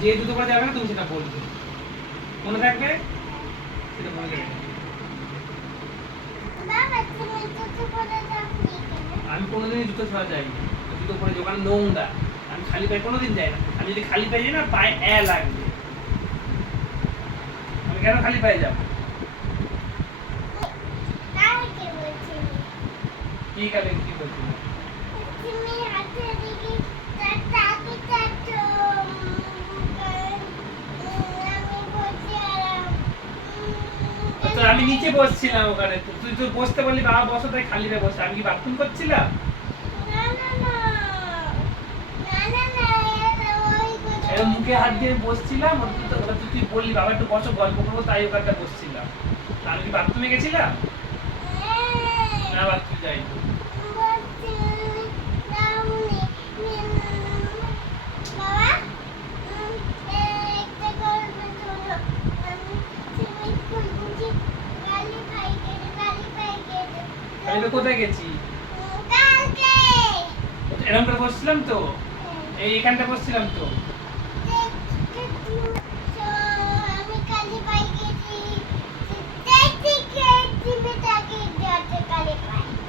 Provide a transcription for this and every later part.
যে জুতো পরে যাবে না তুমি সেটা বলবে মনে থাকবে? সেটা মনে কেন? আমি কোনোদিনই জুতো ছাড়া যাই না জুতো পরে ওখানে নোংরা। আমি খালি পায়ে কোনোদিন যাই না। আমি যদি খালি পায়ে যাই না পায়ে এ লাগবে। আমি কেন খালি পায়ে যাব? কি কালে কি বলছিল তুমি হাতে দিকে তাকে তাতো আমি বলছি আর তো আমি নিচে বসছিলাম ওখানে তুই তো বসতে বললি বাবা বসো তাই খালি রে বসে আমি কি বাথরুম করছিলাম মুখে হাত দিয়ে বসছিলাম তুই বললি বাবা একটু বসো গল্প করব তাই ওখানটা বসছিলাম আমি কি বাথরুমে গেছিলাম না বাথরুমে যাইনি কোথায় গেছি? এরকম করে বসছিলাম তো? এই এখানটা বসছিলাম তো।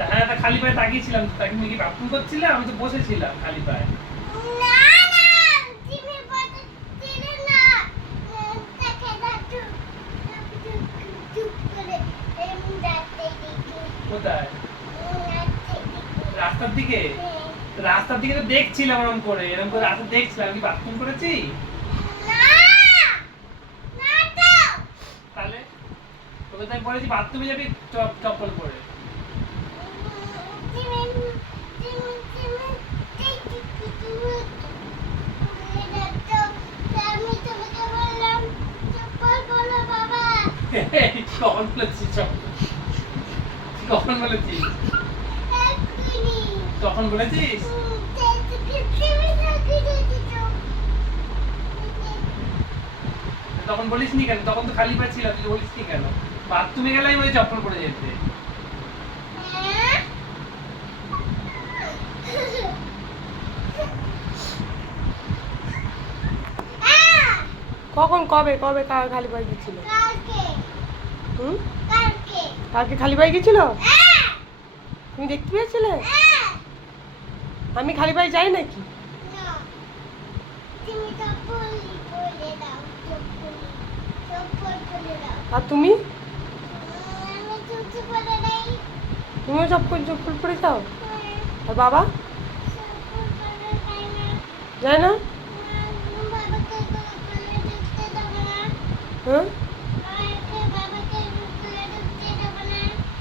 হ্যাঁ তা খালি পায়ে তাকিয়েছিলাম তো তাকে কি বাথরুম করছিলাম আমি তো বসেছিলাম খালি পায়ে। না রাস্তার দিকে রাস্তার দিকে তো দেখছিলাম এরকম করে এরকম করে রাস্তা দেখছিলাম আমি কি বাথরুম করেছি তাহলে তোকে তো আমি বলেছি বাথরুমে যাবি চপ চপ্পল পরে তুমি তুমি তুমি দেখি তখন বলেছিস? তখন বলিস নি কেন? তখন তো খালি পায়ে ছিল তুই বলিস নি কেন? বাথরুমে গেলে আমি ওই চপ্পল পরে যেতে। কখন? কবে? কবে কার খালি পায়ে গেছিল? হুম? কালকে। খালি পায়ে গেছিল? তুমি দেখতে পেয়েছিলে? আমি খালি পায়ে যাই নাকি? আর তুমি? তুমিও চপ্পল চপ্পল পরে যাও আর বাবা? যায় না। হ্যাঁ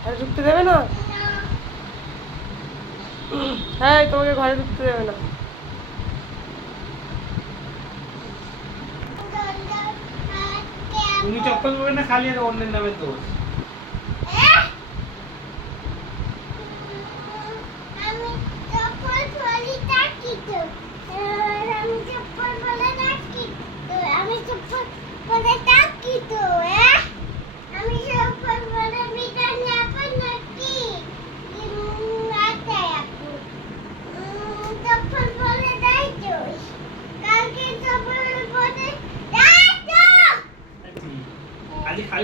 আর ঢুকতে দেবে না। হ্যাঁ তোমাকে ঘরে ঢুকতে দেবে না। তুমি চপ্পল পরে না? খালি আর অন্যের নামে দোষ আমি চপ্পল পরি থাকি তো আর আমি চপ্পল পরে থাকি তো আমি চপ্পল পরে থাকি তো হ্যাঁ আমি চপ্পল পরে বিধান যাব নাকি রাতে আপু চপ্পল পরে যাই তো কালকে চপ্পল পরে যাই তো আজ খালি পেয়ে গেছিল বাথরুম করতে ওই ঘরের মধ্যে বলব না তুমি তুমি তুমি তুমি কাল পাই গেছে নাকি আমি চপ্পল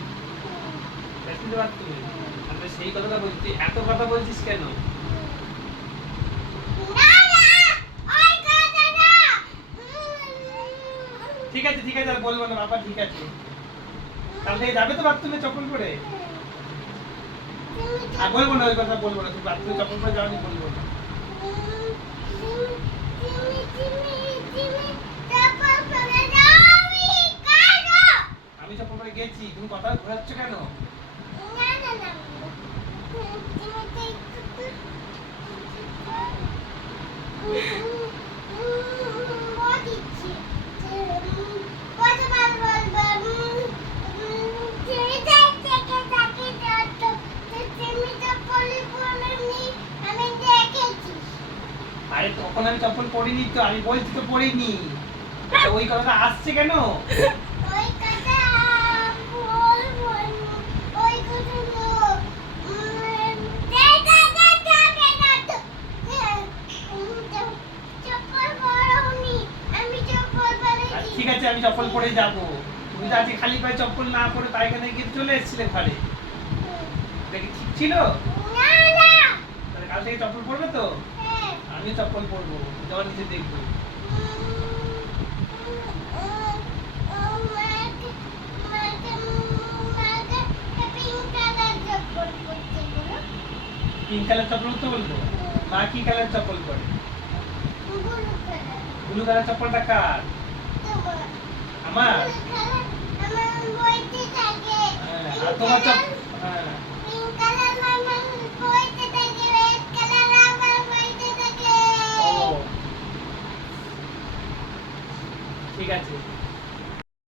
যাসনি বাথরুমে আমি সেই কথাটা বলছি এত কথা বলছিস কেন? ঠিক আছে ঠিক আছে, আর বলব না, বাবা, ঠিক আছে। থেকে যাবে তো বাথরুমে চপ্পল পরে? আর বলব না, ওই কথা বলব না, তুই বাথরুমে চপ্পল পরে যাওয়ানি বলব না আমি চপ্পল পরে গেছি তুমি কথা ঘোরাচ্ছ কেন কতবার বলব তুমি আমি চপ্পল পরিনি তো আমি বলছি তো পরিনি ওই কথাটা আসছে কেন? পরেছি। আচ্ছা, ঠিক আছে আমি চপ্পল পরে যাব। তুমি তো আজকে খালি পায়ে চপ্পল না পরে পায়খানা গিয়ে চলে এসেছিলে ঘরে। দেখি ঠিক ছিল? কাল থেকে চপ্পল পরবে তো? হ্যাঁ। আমি চপ্পল পরবো যখন নিচে দেখব। পিঙ্ক কালার চপ্পল তো বলব? মা কি কালার চপ্পল পরে? ব্লু কালার চপ্পলটা কার? আমার আমার? হ্যাঁ, আর তোমার চপ হ্যাঁ। আছে